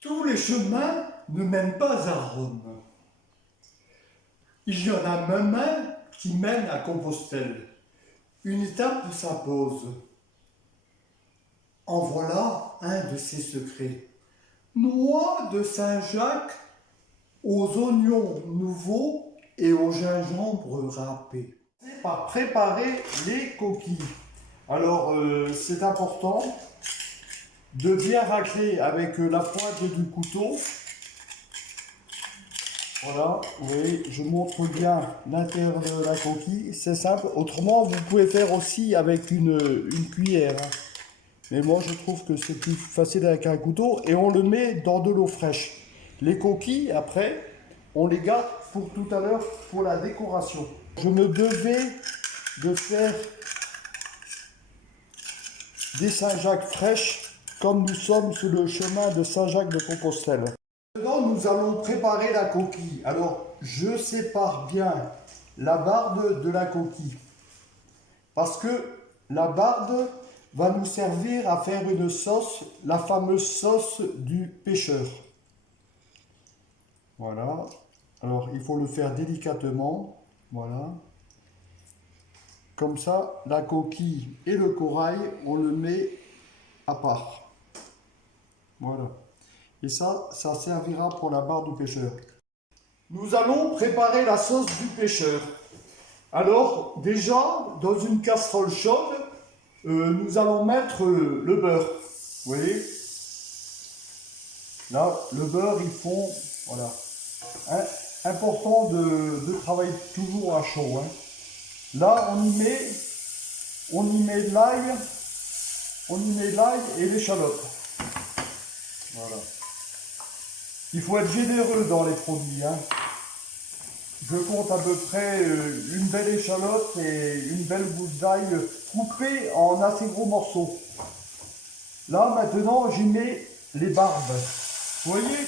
Tous les chemins ne mènent pas à Rome. Il y en a même un qui mène à Compostelle. Une étape s'impose. En voilà un de ses secrets. Noix de Saint-Jacques aux oignons nouveaux et au gingembre râpé. C'est par préparer les coquilles. Alors, c'est important de bien racler avec la pointe du couteau. Voilà, vous voyez, je montre bien l'intérieur de la coquille, c'est simple. Autrement, vous pouvez faire aussi avec une cuillère, hein. Mais moi, je trouve que c'est plus facile avec un couteau et on le met dans de l'eau fraîche. Les coquilles, après, on les garde pour tout à l'heure pour la décoration. Je me devais de faire des Saint-Jacques fraîches comme nous sommes sur le chemin de Saint-Jacques de Compostelle. Maintenant, nous allons préparer la coquille. Alors, je sépare bien la barbe de la coquille. Parce que la barbe va nous servir à faire une sauce, la fameuse sauce du pêcheur. Voilà. Alors, il faut le faire délicatement. Voilà. Comme ça, la coquille et le corail, on le met à part. Voilà. Et ça servira pour la barbe du pêcheur. Nous allons préparer la sauce du pêcheur. Alors, déjà, dans une casserole chaude, nous allons mettre le beurre. Vous voyez? Là, le beurre, ils font, voilà. Hein, important de travailler toujours à chaud, hein. Là, on y met l'ail et l'échalote. Voilà. Il faut être généreux dans les produits, hein. Je compte à peu près une belle échalote et une belle gousse d'ail coupée en assez gros morceaux. Là, maintenant, j'y mets les barbes. Vous voyez,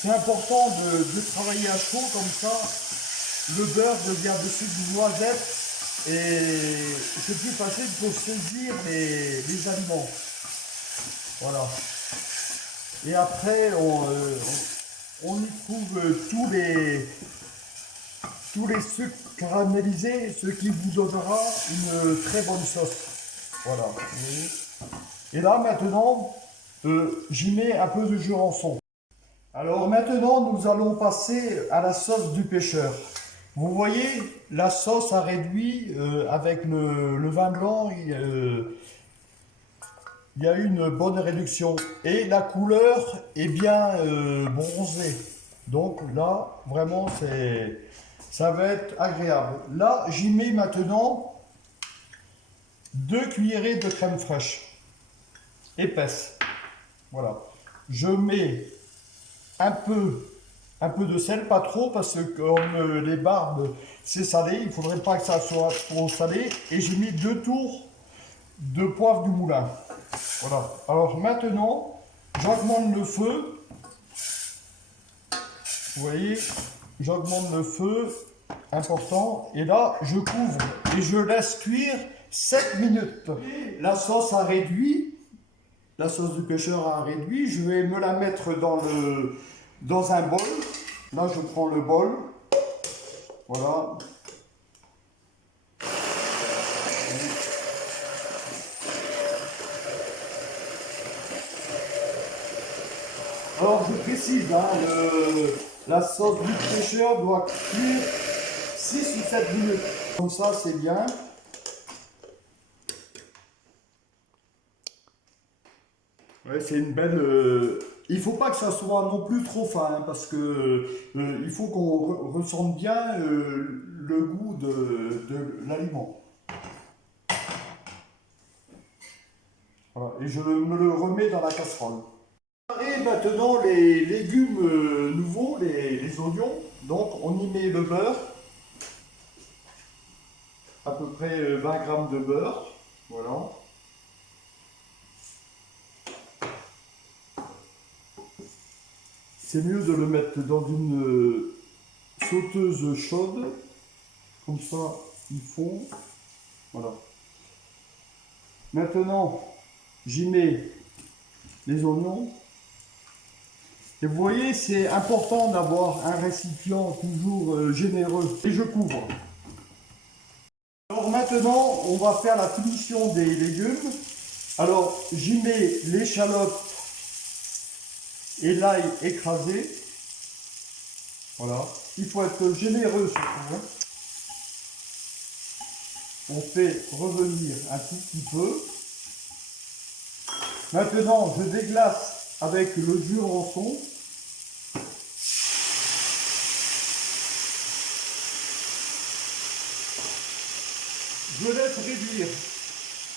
c'est important de travailler à chaud, comme ça, le beurre devient dessus du noisette et c'est plus facile pour saisir les aliments. Voilà. Et après, on y trouve tous les sucres caramélisés, ce qui vous donnera une très bonne sauce. Voilà. Et là, maintenant, j'y mets un peu de jus rançon. Alors maintenant, nous allons passer à la sauce du pêcheur. Vous voyez, la sauce a réduit avec le vin blanc. Il y a eu une bonne réduction et la couleur est bien bronzée. Donc là, vraiment, ça va être agréable. Là, j'y mets maintenant 2 cuillerées de crème fraîche, épaisse. Voilà. Je mets un peu de sel, pas trop, parce que comme les barbes, c'est salé, il ne faudrait pas que ça soit trop salé. Et j'ai mis 2 tours de poivre du moulin. Voilà. Alors maintenant, j'augmente le feu. Vous voyez, j'augmente le feu, important. Et là, je couvre et je laisse cuire 7 minutes. Et la sauce a réduit. La sauce du pêcheur a réduit. Je vais me la mettre dans un bol. Là, je prends le bol. Voilà. Alors, je précise, hein, la sauce du pêcheur doit cuire 6 ou 7 minutes. Comme ça, c'est bien. Ouais, c'est une belle... il ne faut pas que ça soit non plus trop fin, hein, parce que il faut qu'on ressente bien le goût de l'aliment. Voilà. Et je me le remets dans la casserole. Et maintenant les légumes nouveaux, les oignons. Donc on y met le beurre, à peu près 20 grammes de beurre. Voilà. C'est mieux de le mettre dans une sauteuse chaude, comme ça ils fond. Voilà. Maintenant, j'y mets les oignons. Et vous voyez, c'est important d'avoir un récipient toujours généreux. Et je couvre. Alors maintenant, on va faire la finition des légumes. Alors, j'y mets l'échalote et l'ail écrasé. Voilà. Il faut être généreux surtout, hein. On fait revenir un tout petit peu. Maintenant, je déglace avec le jurançon. Je laisse réduire.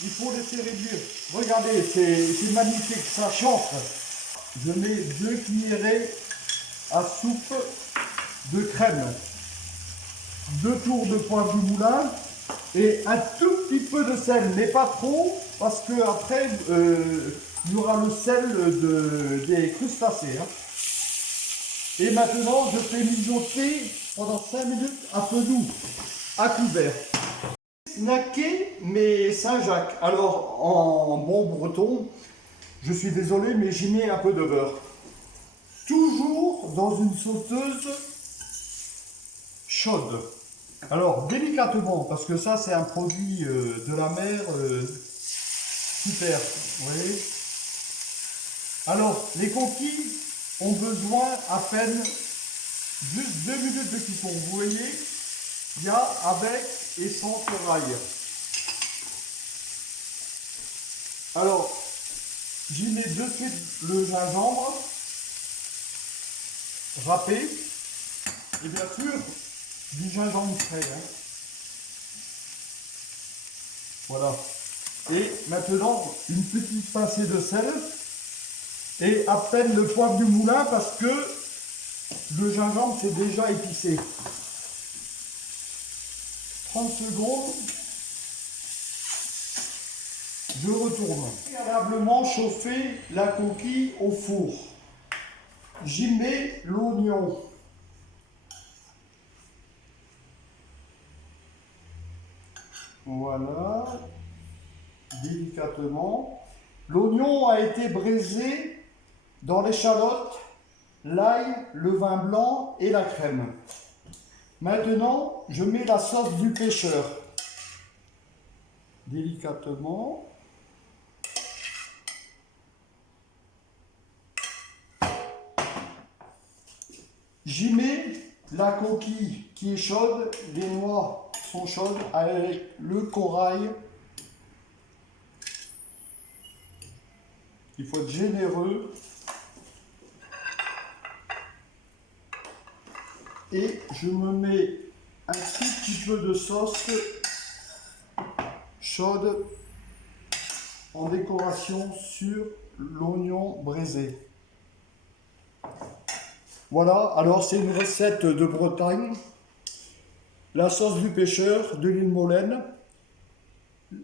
Il faut laisser réduire. Regardez, c'est magnifique, ça chantre. Je mets 2 cuillerées à soupe de crème, 2 tours de poivre du moulin et un tout petit peu de sel, mais pas trop, parce que après il y aura le sel des crustacés, hein. Et maintenant, je fais mijoter pendant 5 minutes à feu doux, à couvert. Snacker mes Saint-Jacques. Alors, en bon breton, je suis désolé, mais j'y mets un peu de beurre. Toujours dans une sauteuse chaude. Alors, délicatement, parce que ça, c'est un produit de la mer super. Vous voyez. Alors, les coquilles ont besoin à peine juste 2 minutes de cuisson. Vous voyez, il y a avec et sans corail. Alors, j'y mets de suite le gingembre râpé et bien sûr du gingembre frais, hein. Voilà. Et maintenant une petite pincée de sel et à peine le poivre du moulin parce que le gingembre c'est déjà épicé. 30 secondes. Je retourne. Préalablement chauffer la coquille au four. J'y mets l'oignon. Voilà. Délicatement. L'oignon a été braisé dans l'échalote, l'ail, le vin blanc et la crème. Maintenant, je mets la sauce du pêcheur. Délicatement. J'y mets la coquille qui est chaude, les noix sont chaudes avec le corail. Il faut être généreux. Et je me mets un tout petit peu de sauce chaude en décoration sur l'oignon braisé. Voilà, alors c'est une recette de Bretagne. La sauce du pêcheur de l'île Molène,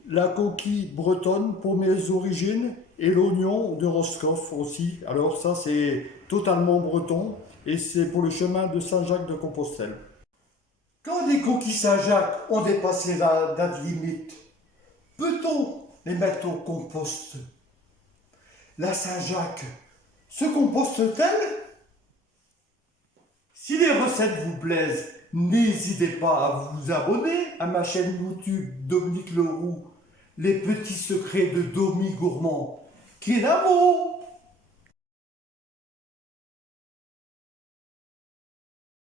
la coquille bretonne pour mes origines et l'oignon de Roscoff aussi. Alors ça c'est totalement breton et c'est pour le chemin de Saint-Jacques-de-Compostelle. Quand des coquilles Saint-Jacques ont dépassé la date limite, peut-on les mettre au compost? La Saint-Jacques se composte-t-elle? Si les recettes vous plaisent, n'hésitez pas à vous abonner à ma chaîne YouTube Dominique Leroux, les petits secrets de Domi Gourmand. Qu'il amour!